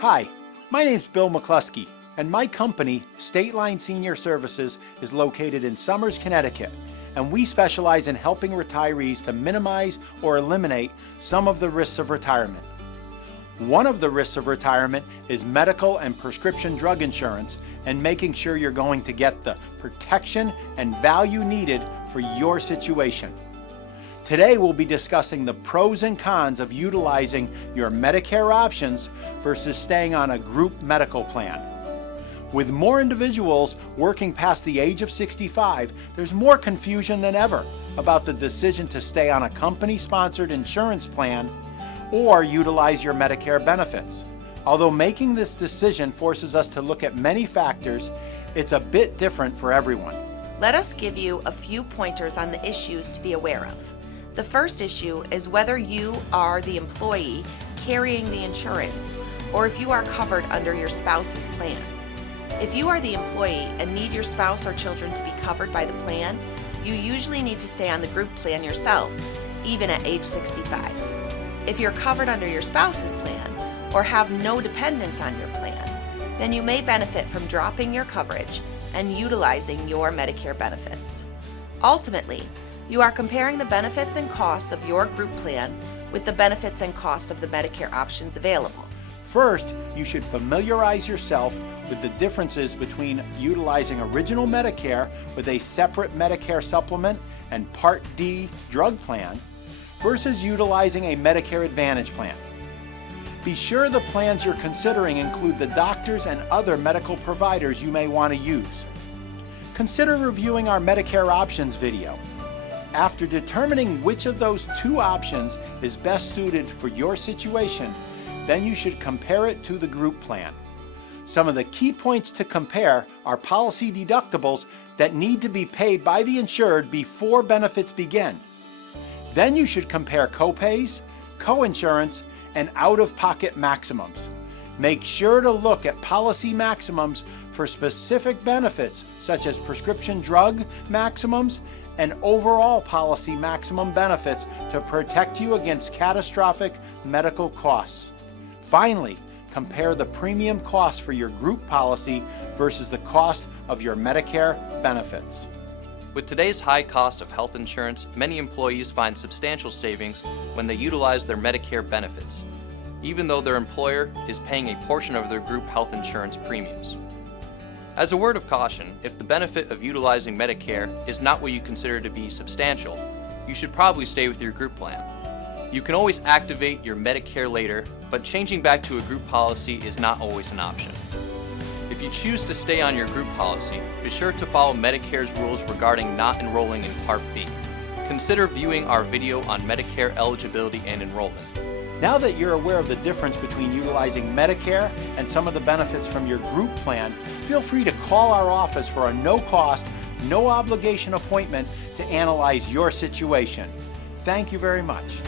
Hi, my name's Bill McCluskey, and my company, Stateline Senior Services, is located in Somers, Connecticut, and we specialize in helping retirees to minimize or eliminate some of the risks of retirement. One of the risks of retirement is medical and prescription drug insurance and making sure you're going to get the protection and value needed for your situation. Today we'll be discussing the pros and cons of utilizing your Medicare options versus staying on a group medical plan. With more individuals working past the age of 65, there's more confusion than ever about the decision to stay on a company-sponsored insurance plan or utilize your Medicare benefits. Although making this decision forces us to look at many factors, it's a bit different for everyone. Let us give you a few pointers on the issues to be aware of. The first issue is whether you are the employee carrying the insurance or if you are covered under your spouse's plan. If you are the employee and need your spouse or children to be covered by the plan, you usually need to stay on the group plan yourself, even at age 65. If you're covered under your spouse's plan or have no dependents on your plan, then you may benefit from dropping your coverage and utilizing your Medicare benefits. Ultimately, you are comparing the benefits and costs of your group plan with the benefits and cost of the Medicare options available. First, you should familiarize yourself with the differences between utilizing original Medicare with a separate Medicare supplement and Part D drug plan versus utilizing a Medicare Advantage plan. Be sure the plans you're considering include the doctors and other medical providers you may want to use. Consider reviewing our Medicare options video. After determining which of those two options is best suited for your situation, then you should compare it to the group plan. Some of the key points to compare are policy deductibles that need to be paid by the insured before benefits begin. Then you should compare copays, coinsurance, and out-of-pocket maximums. Make sure to look at policy maximums for specific benefits such as prescription drug maximums and overall policy maximum benefits to protect you against catastrophic medical costs. Finally, compare the premium cost for your group policy versus the cost of your Medicare benefits. With today's high cost of health insurance, many employees find substantial savings when they utilize their Medicare benefits, even though their employer is paying a portion of their group health insurance premiums. As a word of caution, if the benefit of utilizing Medicare is not what you consider to be substantial, you should probably stay with your group plan. You can always activate your Medicare later, but changing back to a group policy is not always an option. If you choose to stay on your group policy, be sure to follow Medicare's rules regarding not enrolling in Part B. Consider viewing our video on Medicare eligibility and enrollment. Now that you're aware of the difference between utilizing Medicare and some of the benefits from your group plan, feel free to call our office for a no-cost, no-obligation appointment to analyze your situation. Thank you very much.